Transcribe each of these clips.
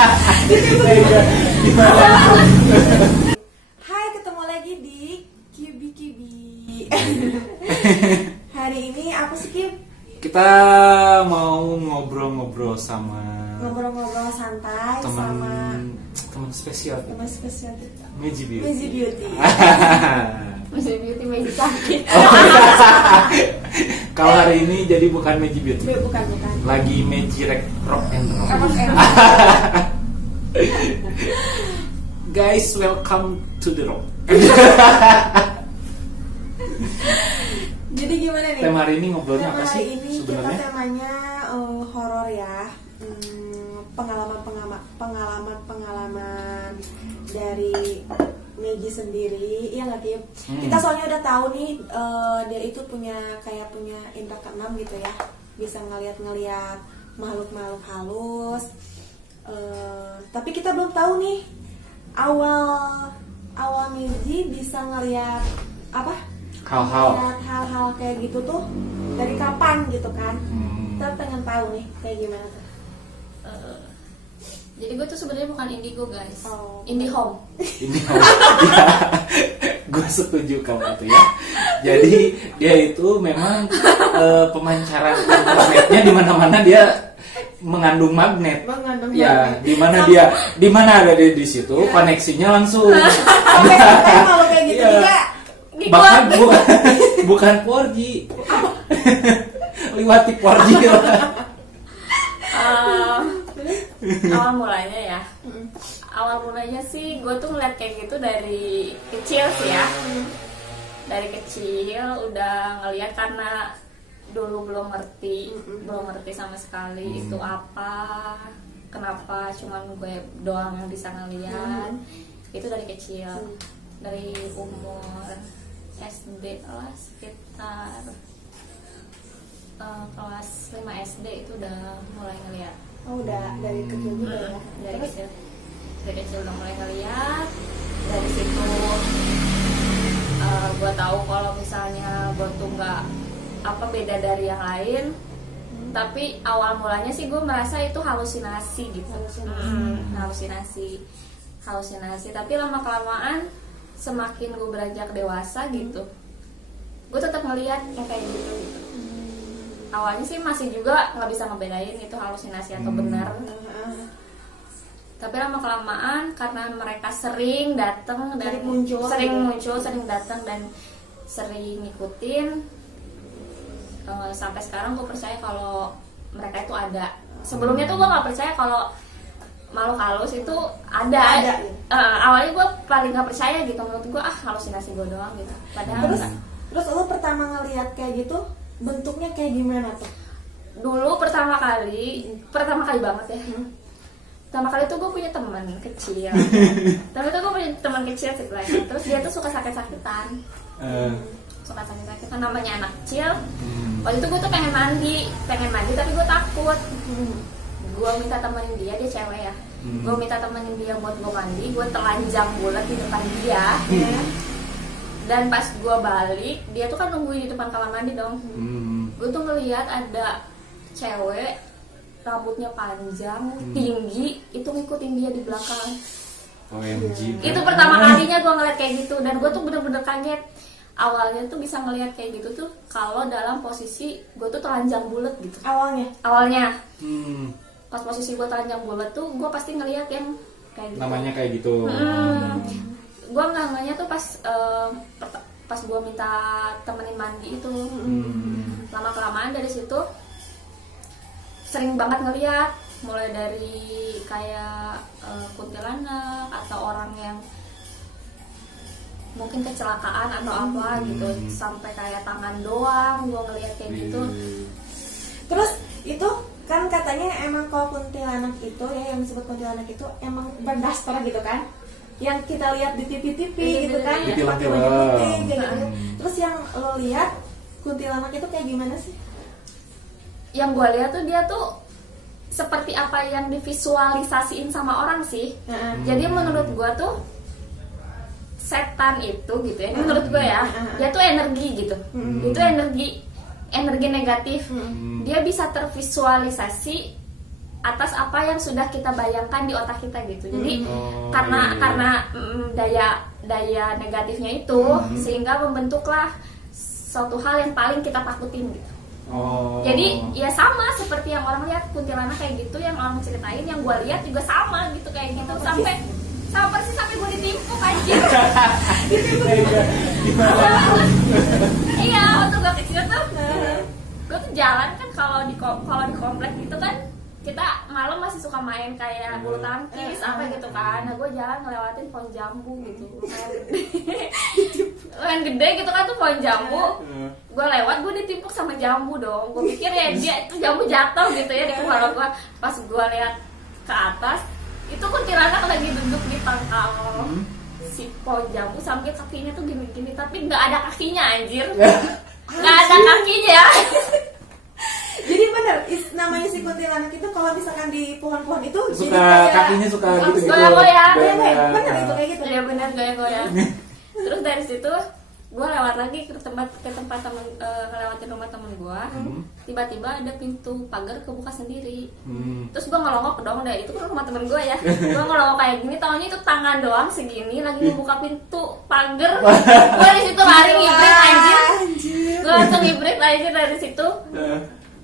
Hai, ketemu lagi di Kibi Kibi. Hari ini apa sih, Kim? Kita mau ngobrol-ngobrol sama Ngobrol-ngobrol santai teman spesial teman spesial kita. Meji Beauty. Meji Beauty. Meji Beauty, Meji sakit. Kalau hari ini jadi bukan Meji Beauty. Bukan. Lagi Meji Rock and Roll. Guys, welcome to the rock. Jadi gimana nih? Tema hari ini ngobrolnya apa sih Hari ini sebenarnya? kita temanya horor ya. Pengalaman dari Meji sendiri, iya nggak Kim? Kita soalnya udah tahu nih dia itu punya indra keenam gitu ya, bisa ngeliat makhluk halus. Tapi kita belum tahu nih awal Meji bisa ngeliat apa? Hal-hal kayak gitu tuh dari kapan gitu kan? Kita pengen tahu nih kayak gimana tuh. Jadi gue tuh sebenarnya bukan indigo guys, Oh. IndiHome. Ya, gue setuju kamu itu ya. Jadi dia itu memang pemancaran internetnya di mana-mana dia mengandung magnet. Ya, di mana ada di situ koneksinya langsung. Sampai kalau kayak gitu Iya. juga. Bahkan bukan 4G. Liwati 4G lah. Awal mulanya sih gue tuh ngeliat kayak gitu dari kecil sih ya. Dari kecil udah ngeliat karena dulu belum ngerti sama sekali itu apa, kenapa cuman gue doang yang bisa ngeliat. Itu dari kecil, dari umur SD lah sekitar kelas 5 SD itu udah mulai ngeliat. Oh, udah dari kecil juga ya. Dari kecil udah mulai ngeliat. Dari situ gue tahu kalau misalnya gue tuh nggak beda dari yang lain. Tapi awal mulanya sih gue merasa itu halusinasi gitu. Halusinasi. Tapi lama kelamaan semakin gue beranjak dewasa gitu, gue tetap ngeliat yang kayak gitu. Awalnya sih masih juga nggak bisa ngebedain itu halusinasi atau benar. Tapi lama kelamaan karena mereka sering datang dan sering datang dan sering ngikutin, sampai sekarang gue percaya kalau mereka itu ada. Sebelumnya tuh gue nggak percaya kalau makhluk halus itu ada. Awalnya gue paling nggak percaya gitu, menurut gue halusinasi gue doang gitu. Padahal terus lo pertama ngelihat kayak gitu bentuknya kayak gimana tuh? Dulu pertama kali banget ya. Pertama kali tuh gue punya teman kecil. Sebenarnya. Terus dia tuh suka sakit-sakitan. Namanya anak kecil. Waktu itu gue tuh pengen mandi tapi gue takut. Gue minta temenin dia cewek ya. Gue minta temenin dia buat gue mandi, gue telanjang bulat di depan dia. Dan pas gue balik, dia tuh kan nungguin di depan kamar mandi dong. Gue tuh ngeliat ada cewek rambutnya panjang, tinggi, itu ngikutin dia di belakang. OMG. Itu pertama kalinya gue ngeliat kayak gitu, dan gue tuh bener-bener kaget. Awalnya tuh bisa ngeliat kayak gitu tuh kalau dalam posisi gue tuh telanjang bulat gitu. Awalnya. Pas posisi gue telanjang bulat tuh gue pasti ngeliat yang kayak gitu. Namanya kayak gitu. Gue nggak tuh pas gue minta temenin mandi itu. Lama kelamaan dari situ sering banget ngeliat, mulai dari kayak kuntilanak atau orang yang mungkin kecelakaan atau apa gitu, sampai kayak tangan doang gue ngeliat kayak gitu. Terus itu kan katanya emang kalau kuntilanak itu ya, yang disebut kuntilanak itu emang berdaster gitu kan, yang kita lihat di TV gitu kan, pakai baju putih gitu. Terus yang lo lihat kuntilanak itu kayak gimana sih? Yang gue lihat tuh dia tuh seperti apa yang divisualisasiin sama orang sih. Jadi menurut gue tuh setan itu gitu ya, menurut gue ya, dia tuh energi gitu. Itu energi negatif. Dia bisa tervisualisasi atas apa yang sudah kita bayangkan di otak kita gitu. Jadi karena daya negatifnya itu sehingga membentuklah suatu hal yang paling kita takutin gitu. Jadi ya sama seperti yang orang lihat kuntilanak kayak gitu, yang orang ceritain, yang gue lihat juga sama gitu kayak gitu, sampai persis sampai gue ditimpuk anjir. Iya, waktu gue kecil tuh gue tuh jalan kan, kalau di komplek gitu kan kita malam masih suka main kayak bulu tangkis apa gitu kan. Nah gue jalan ngelewatin pohon jambu gitu, lumayan gede gitu kan tuh pohon jambu. Gue lewat, gue ditimpuk sama jambu dong. Gue pikir ya dia itu jambu jatuh gitu ya di kepala gue. Pas gue lihat ke atas, itu kuntilanak lagi duduk di pangkal si pohon jambu sambil kakinya tuh gini-gini, tapi nggak ada kakinya anjir. Nggak ada kakinya. Jadi bener, namanya si kuntilanak itu kalau misalkan di pohon-pohon itu suka jadi kayak kakinya suka gitu-gitu. Goyang-goyang. Bener itu kayak gitu. Iya bener, goyang-goyang. Terus dari situ gue lewat lagi ke tempat temen, ngelewatin rumah temen gue. Tiba-tiba ada pintu pagar kebuka sendiri. Terus gue ngelongok dong, deh itu kan rumah temen gue ya. Gue ngelongok kayak gini, taunya itu tangan doang segini lagi membuka pintu pagar. Gue di situ lari ngibrit anjir. Gue langsung ngibrit aja dari situ.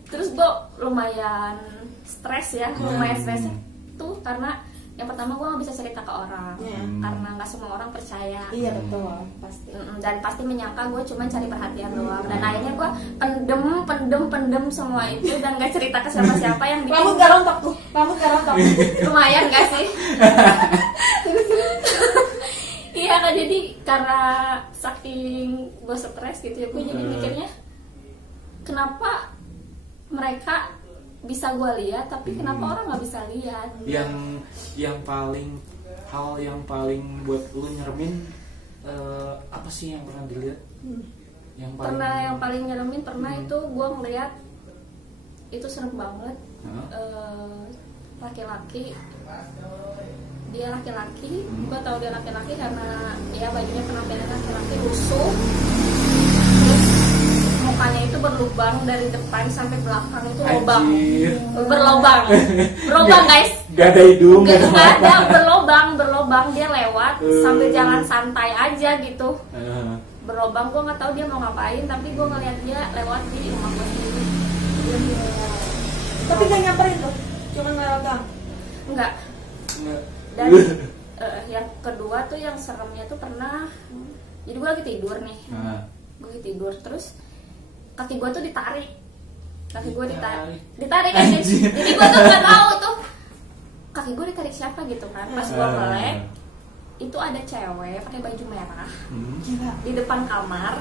Terus gue lumayan stres ya, lumayan stres tuh karena yang pertama gue nggak bisa cerita ke orang, karena nggak semua orang percaya. Iya betul, pasti. Dan pasti menyangka gue cuma cari perhatian doang. Dan akhirnya gue pendem semua itu dan nggak cerita ke siapa-siapa yang bikin. Rambut gak rontok tuh, rambut gak rontok. Lumayan gak sih? Iya kan, jadi karena saking gue stres gitu ya, gue jadi mikirnya kenapa mereka bisa gue lihat tapi kenapa orang nggak bisa lihat. Hal yang paling buat lu nyeremin apa sih yang pernah dilihat? Yang paling nyeremin pernah itu gue ngeliat itu serem banget. Laki-laki, dia laki-laki, gue tahu dia laki-laki karena ya bajunya penampilan laki-laki, lusuh. Mukanya itu berlubang dari depan sampai belakang, itu lubang, berlubang guys. Gak ada hidung, gak ada, berlubang. Dia lewat sambil jalan santai aja gitu, berlubang. Gue nggak tahu dia mau ngapain, tapi gue ngeliat dia lewat di rumah gue sendiri. Tapi gak nyamperin tuh, cuman lewat gang. Enggak. Dan yang kedua tuh yang seremnya tuh pernah, jadi gue lagi tidur nih, terus kaki gue tuh ditarik aja. Jadi gue tuh nggak tahu tuh kaki gue ditarik siapa gitu kan. Pas gue melek, itu ada cewek pakai baju merah di depan kamar.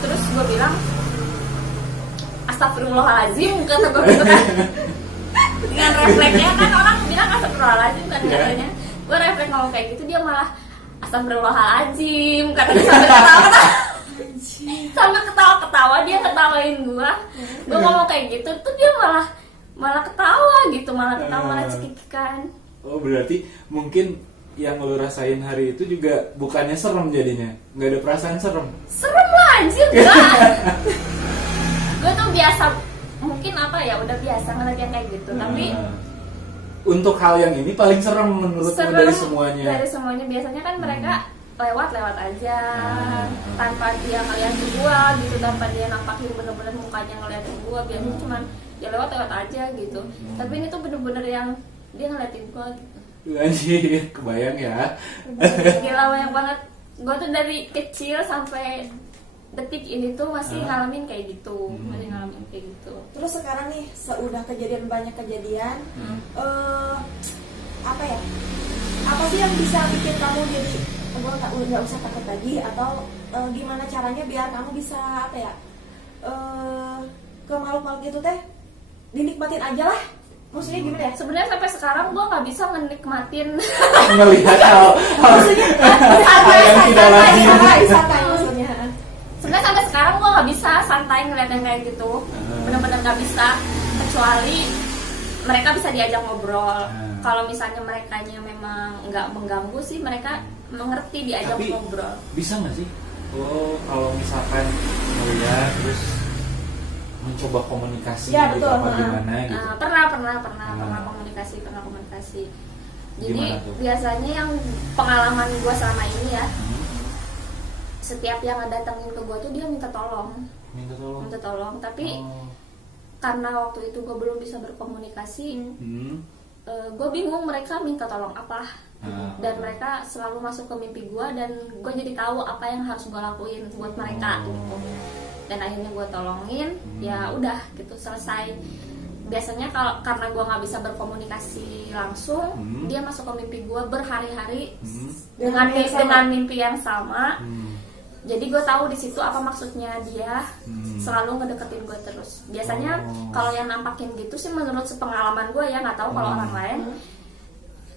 Terus gue bilang astagfirullahaladzim, kata gue gitu kan. Dengan refleksnya kan orang bilang astagfirullahaladzim kan katanya. Gue refleks ngomong kayak gitu, dia malah astagfirullahaladzim, katanya sampai ketawa dia ketawain gue ngomong kayak gitu, tuh dia malah ketawa gitu, malah cekikikan. Oh berarti mungkin yang lo rasain hari itu juga bukannya serem jadinya, nggak ada perasaan serem lah anjir, enggak. Gue tuh biasa, mungkin apa ya, udah biasa ngeliat yang kayak gitu. Tapi untuk hal yang ini paling serem menurutmu dari semuanya biasanya kan mereka lewat aja tanpa dia ngeliatin gua gitu, tanpa dia nampakin bener-bener mukanya ngeliatin gua. Biasanya cuma dia lewat aja gitu. Tapi ini tuh bener-bener yang dia ngeliatin gua gitu. Anjir, kebayang ya. Gila, banyak banget. Gua tuh dari kecil sampai detik ini tuh masih ngalamin kayak gitu. Terus sekarang nih, seudah banyak kejadian, apa ya? Apa sih yang bisa bikin kamu jadi gue nggak usah takut lagi, atau gimana caranya biar kamu bisa apa ya, ke makhluk-makhluk itu teh dinikmatin aja lah. Maksudnya gimana ya? Sebenarnya sampai sekarang gue nggak bisa menikmatin melihat hal maksudnya yang tidak lagi. Santai maksudnya. Sebenarnya sampai sekarang gue nggak bisa santai ngeliat yang kayak gitu, benar-benar nggak bisa, kecuali mereka bisa diajak ngobrol. Kalau misalnya merekanya memang nggak mengganggu sih, mereka mengerti diajak ngobrol. Bisa nggak sih? Oh, kalau misalkan melihat terus mencoba komunikasi Ya, gitu betul. apa gimana gitu? Pernah komunikasi. Jadi Gimana tuh? biasanya yang pengalaman gue selama ini ya, setiap yang datangin ke gue tuh dia minta tolong. Tapi karena waktu itu gue belum bisa berkomunikasi, gue bingung mereka minta tolong apa. Dan mereka selalu masuk ke mimpi gue, dan gue jadi tahu apa yang harus gue lakuin buat mereka gitu. Dan akhirnya gue tolongin, ya udah gitu, selesai. Biasanya karena gue nggak bisa berkomunikasi langsung, dia masuk ke mimpi gue berhari-hari dengan mimpi yang sama. Jadi gue tahu di situ apa maksudnya dia selalu ngedeketin gue terus. Biasanya kalau yang nampakin gitu sih menurut sepengalaman gue ya, nggak tahu kalau orang lain.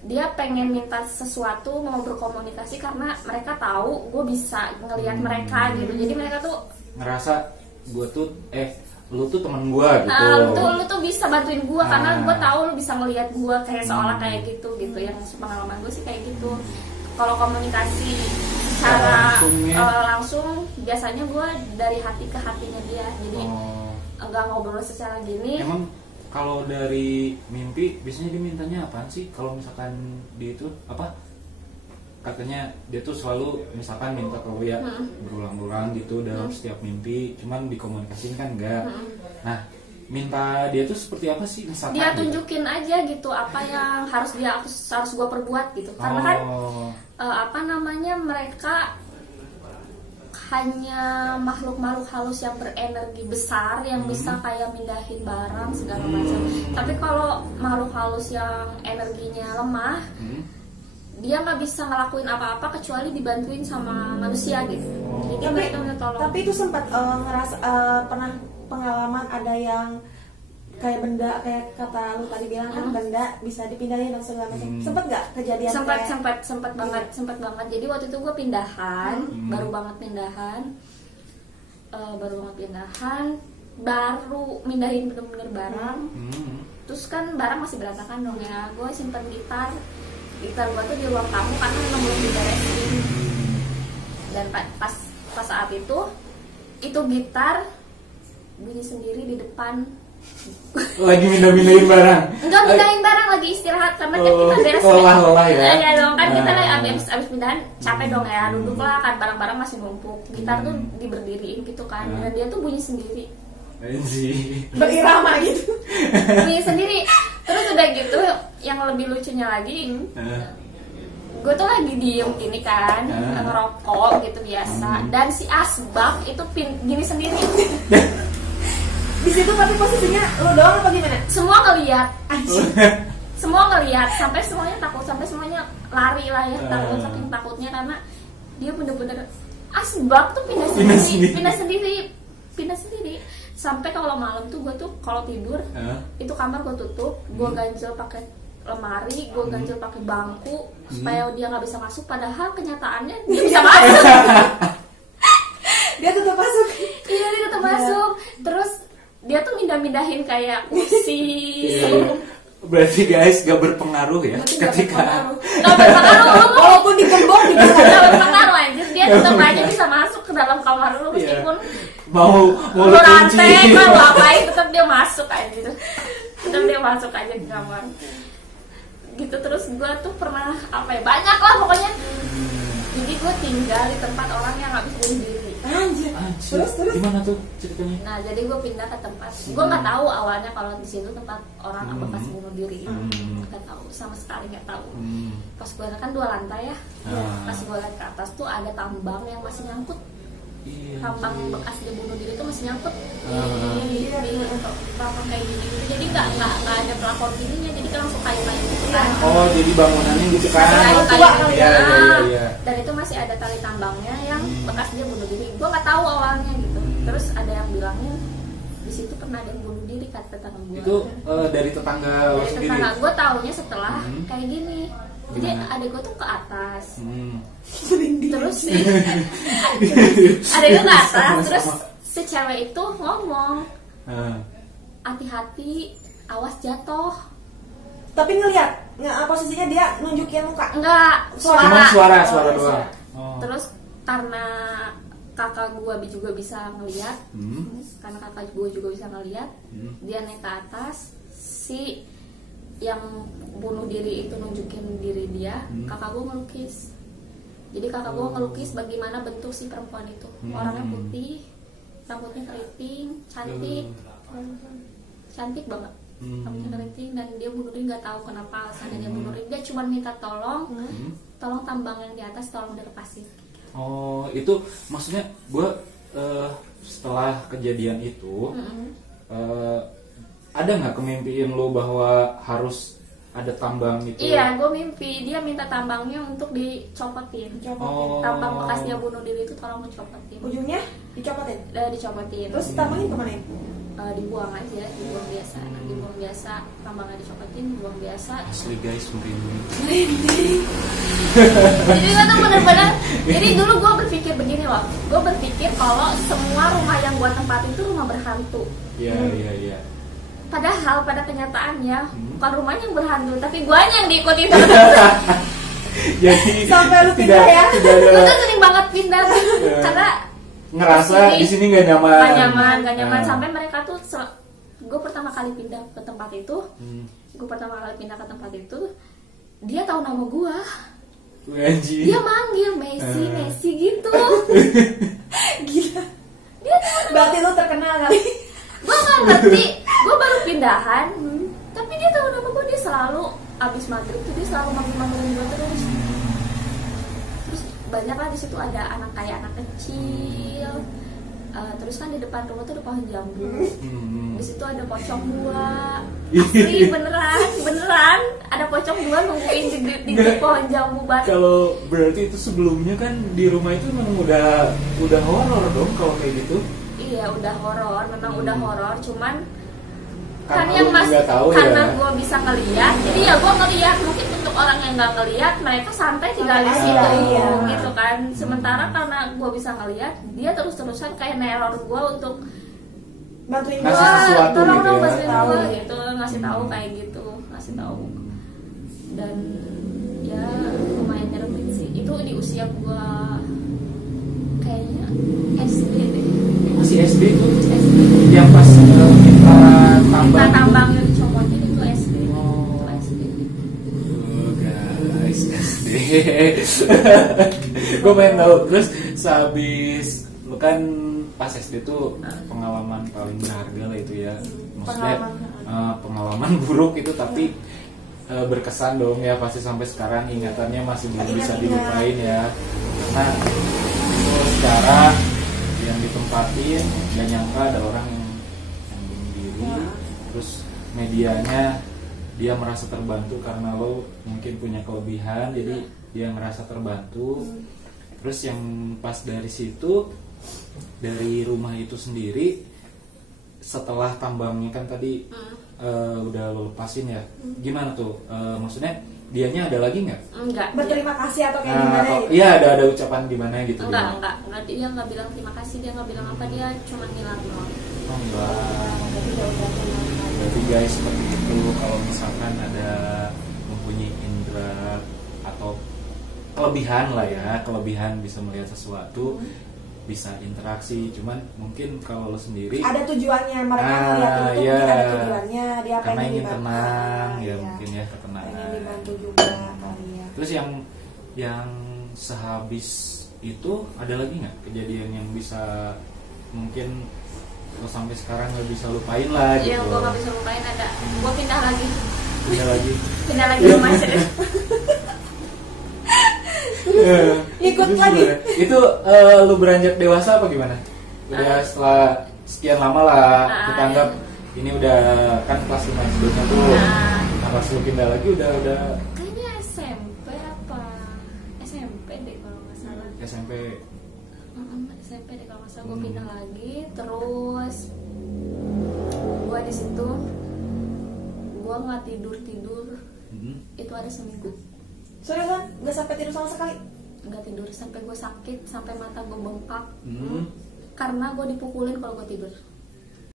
Dia pengen minta sesuatu, mau berkomunikasi karena mereka tahu gue bisa ngelihat mereka gitu. Jadi mereka tuh ngerasa gue tuh lu tuh teman gue gitu. Lu tuh bisa bantuin gue karena gue tahu lu bisa ngelihat gue kayak seolah kayak gitu. Yang pengalaman gue sih kayak gitu. Kalau komunikasi secara langsung biasanya gue dari hati ke hatinya dia. Jadi enggak ngobrol secara gini. Emang kalau dari mimpi biasanya dia mintanya apaan sih? Kalau misalkan dia itu apa? Katanya dia tuh selalu misalkan minta ke Uya berulang-ulang gitu dalam setiap mimpi, cuman dikomunikasiin kan enggak. Nah, minta dia tuh seperti apa sih misalkan? Dia tunjukin gitu aja gitu apa yang harus gue perbuat gitu. Karena kan mereka hanya makhluk-makhluk halus yang berenergi besar yang bisa kayak mindahin barang segala macam. Tapi kalau makhluk halus yang energinya lemah, dia nggak bisa ngelakuin apa-apa kecuali dibantuin sama manusia gitu. Jadi mereka minta tolong. Tapi itu sempat ngerasa pernah pengalaman ada yang kayak benda, kayak kata lu tadi bilang kan benda bisa dipindahin dan segala macam. Sempet nggak kejadian? Sempet banget. Jadi waktu itu gue pindahan, baru banget pindahan, baru mindahin bener-bener barang. Terus kan barang masih berantakan dong ya. Gue simpen gitar gue tuh di ruang tamu karena memang belum diberesin. Dan pas saat itu gitar bunyi sendiri di depan. Lagi mindahin barang. Enggak mindahin barang, lagi istirahat karena kan kita beres. Lelah ya. Iya dong, kan kita lagi abis pindahan capek dong ya, duduk lah kan barang-barang masih numpuk. Gitar tuh diberdiriin gitu kan. Dan dia tuh bunyi sendiri. Berirama gitu. Bunyi sendiri. Terus udah gitu yang lebih lucunya lagi, gue tuh lagi diem gini kan, ngerokok gitu biasa, dan si asbak itu gini sendiri. Di situ tapi posisinya lu doang apa gimana? Semua ngeliat, sampai semuanya takut, sampai semuanya lari lah ya, takut saking takutnya karena dia bener-bener asbak tuh pindah sendiri. Sampai kalau malam tuh gue tuh kalau tidur itu kamar gue tutup, gue ganjel pakai lemari, gue ganjel pakai bangku supaya dia nggak bisa masuk. Padahal kenyataannya dia bisa masuk. Dia tetap masuk. Iya, dia tetap masuk. Terus dia tuh mindahin kayak kursi. Berarti guys gak berpengaruh ya ketika gak berpengaruh walaupun digembok gak berpengaruh aja, dia tetap aja bisa masuk ke dalam kamar lu meskipun mau lu rantai mau apain tetap dia masuk aja ke kamar gitu. Terus gue tuh pernah banyak lah pokoknya. Jadi gue tinggal di tempat orang yang nggak bisa bunuh diri. Anjir. Terus gimana tuh ceritanya? Nah jadi gue pindah ke tempat, gue nggak tahu awalnya kalau di situ tempat orang bekas bunuh diri. Nggak tahu, sama sekali nggak tahu. Pas gue kan 2 lantai ya, pas gue lihat ke atas tuh ada tambang yang masih nyangkut. Tambang bekas dia bunuh diri itu masih nyangkut di pelafon kayak gini. Jadi nggak ada pelafon gininya, jadi langsung kayu-kayu gitu kan. Oh jadi bangunannya gitu kan? Kayu-kayu. Dan itu masih ada tali tambangnya yang bekas dia bunuh diri. Gue nggak tahu awalnya gitu. Terus ada yang bilangin di situ pernah ada yang bunuh diri, kata tetangga gue. Itu dari tetangga lo sendiri? Dari tetangga gue taunya setelah kayak gini. Jadi adik gue tuh ke atas, terus adik gue ke atas, terus si cewek itu ngomong, hati-hati, awas jatuh. Tapi ngeliat, posisinya dia nunjukin muka? Enggak, suara doang. Terus karena kakak gue juga bisa ngelihat, karena kakak gue juga bisa ngelihat. Dia naik ke atas, si yang bunuh diri itu nunjukin diri dia, kakak gue ngelukis. Jadi kakak gue ngelukis bagaimana bentuk si perempuan itu. Orangnya putih, rambutnya keriting, cantik banget. Rambutnya keriting, dan dia bunuh diri nggak tahu kenapa alasannya dia bunuh diri. Dia cuma minta tolong tambang yang di atas tolong dilepasin. Oh, itu maksudnya gue setelah kejadian itu ada nggak kemimpiin lo bahwa harus ada tambang itu? Iya, gue mimpi dia minta tambangnya untuk dicopotin. Tambang bekas dia bunuh diri itu tolong dicopotin. Ujungnya dicopotin? Dicopotin. Terus tambangnya kemana? Dibuang aja, dibuang biasa. Tambangnya dicopotin, dibuang biasa. Asli guys, merinding. Jadi gue tuh bener-bener. Jadi dulu gue berpikir begini loh. Gue berpikir kalau semua rumah yang gue tempatin itu rumah berhantu. Iya. Padahal pada kenyataannya bukan rumahnya yang berhantu, tapi guanya yang diikuti terus. Jadi sampai lu pindah ya? Gue tuh sering banget pindah karena ngerasa di sini nggak nyaman. Gak nyaman sampai mereka tuh. Gue pertama kali pindah ke tempat itu, dia tahu nama gue. Dia manggil Messi gitu. Gila. Dia tahu. Berarti lu terkenal kali. Gue gak ngerti, gue baru pindahan, tapi dia tahu nama gue. Dia selalu abis maghrib tuh dia selalu manggil-manggilin gue terus. Terus banyak lah di situ ada anak kecil. Terus kan di depan rumah tuh ada pohon jambu. Di situ ada pocong 2. Asli beneran ada pocong 2 nungguin di pohon jambu batu. Kalau berarti itu sebelumnya kan di rumah itu memang udah horor dong kalau kayak gitu. Iya, udah horor, memang udah horor, cuman Karena kan yang masih karena ya. gue bisa ngeliat, jadi ya gue ngeliat. Mungkin untuk orang yang nggak ngeliat, mereka santai tinggal di situ, gitu kan. Sementara karena gue bisa ngeliat, dia terus-terusan kayak neror gue untuk bantuin gue, sesuatu tolong gitu ya. bantuin gue gitu, ngasih tahu kayak gitu, ngasih tahu. Dan ya lumayan nyeremin sih. Itu di usia gue kayaknya SD deh. Masih SD tuh? SD. Yang pas kita tambang yang dicopotin itu SD. Oh. Itu SD. Guys, SD. Gue pengen tahu. Terus sehabis lu kan pas SD tuh pengalaman paling berharga lah itu ya. Maksudnya pengalaman buruk itu tapi berkesan dong ya, pasti sampai sekarang ingatannya masih belum bisa dilupain ya. Karena itu sekarang yang ditempatin gak nyangka ada orang yang bunuh diri. Terus medianya dia merasa terbantu karena lo mungkin punya kelebihan, jadi dia merasa terbantu. Terus yang pas dari situ, dari rumah itu sendiri, setelah tambangnya kan tadi udah lo lepasin ya, gimana tuh? Maksudnya dianya ada lagi nggak? Enggak. Berterima kasih atau kayak gimana gitu? Iya, ada ucapan gimana gitu? Enggak. Dia nggak bilang terima kasih, dia nggak bilang apa, dia cuma ngilang doang. Oh enggak. Berarti guys seperti itu, kalau misalkan ada mempunyai indera atau kelebihan lah ya, kelebihan bisa melihat sesuatu, bisa interaksi, cuman mungkin kalau lo sendiri ada tujuannya, mereka melihat itu iya. mungkin ada tujuannya, dia karena pengen ingin dibantu, tenang ya, iya. mungkin ya ketenangan. Pengen dibantu juga kali ya. Terus yang sehabis itu ada lagi nggak kejadian yang bisa mungkin lo sampai sekarang nggak bisa lupain lah gitu? Yang gue nggak bisa lupain ada, gue pindah lagi rumah sih. Ikut Terus lagi. Itu lu beranjak dewasa apa gimana? Udah setelah sekian lama lah kita anggap ini udah kan kelas 5 SD nya tuh. Nah, pas lu pindah lagi udah Kayaknya SMP apa? SMP deh kalau nggak salah. SMP. SMP deh kalau nggak salah. Gue pindah lagi, terus gue di situ gue nggak tidur. Itu ada seminggu. Soalnya kan nggak sampai tidur sama sekali. Nggak tidur sampai gue sakit, sampai mata gue bengkak. Karena gue dipukulin kalau gue tidur.